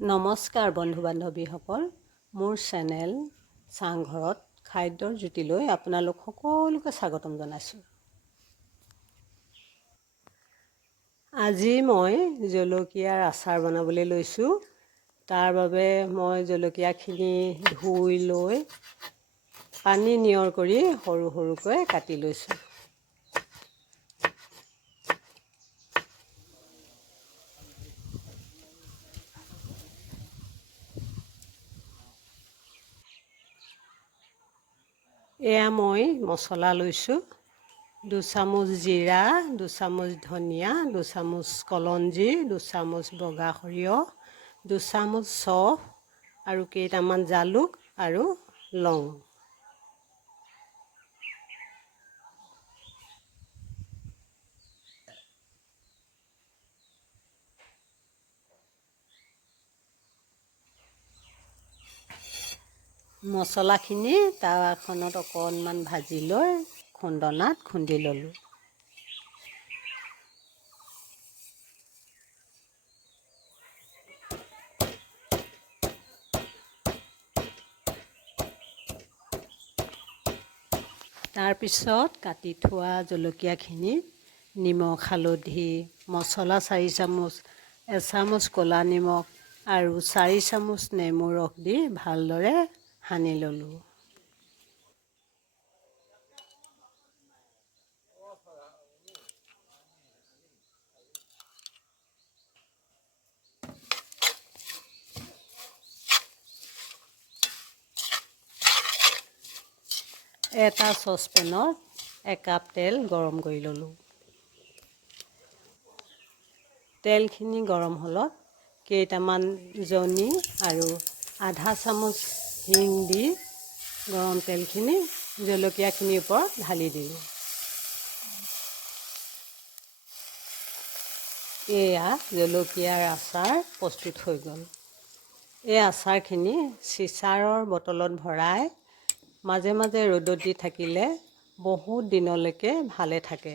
নমস্কাৰ বন্ধু বান্ধৱীসকল, মোৰ চেনেল চাংঘৰত খাদ্যৰ জুতিলৈ আপোনালোক সকলোকে স্বাগতম জনাইছোঁ। আজি মই জলকীয়াৰ আচাৰ বনাবলৈ লৈছোঁ। তাৰ বাবে মই জলকীয়াখিনি ধুই লৈ পানী নিয়ৰ কৰি সৰু সৰুকৈ কাটি লৈছোঁ। এয়া মই মছলা লৈছোঁ। 2 চামুচ জিৰা, 2 চামুচ ধনিয়া, 2 চামুচ কলঞ্জি, 2 চামুচ বগা সৰিয়হ, 2 চামুচ চফ আৰু কেইটামান জালুক আৰু লং। মছলাখিনি টাৱাখনত অকণমান ভাজি লৈ খুন্দনাত খুন্দি ল'লোঁ। তাৰপিছত কাটি থোৱা জলকীয়াখিনি নিমখ হালধি মছলা 4 চামুচ, এচামুচ ক'লা নিমখ আৰু 4 চামুচ নেমু ৰস দি ভালদৰে সানি ল'লোঁ। এটা চচপেনত 1 কাপ তেল গৰম কৰি ল'লোঁ। তেলখিনি গৰম হ'লত কেইটামান জনি আৰু আধা চামুচ হিং দি গৰম তেলখিনি জলকীয়াখিনিৰ ওপৰত ঢালি দিলোঁ। এয়া জলকীয়াৰ আচাৰ প্ৰস্তুত হৈ গ'ল। এই আচাৰখিনি চিচাৰৰ বটলত ভৰাই মাজে মাজে ৰ'দত দি থাকিলে বহুত দিনলৈকে ভালে থাকে।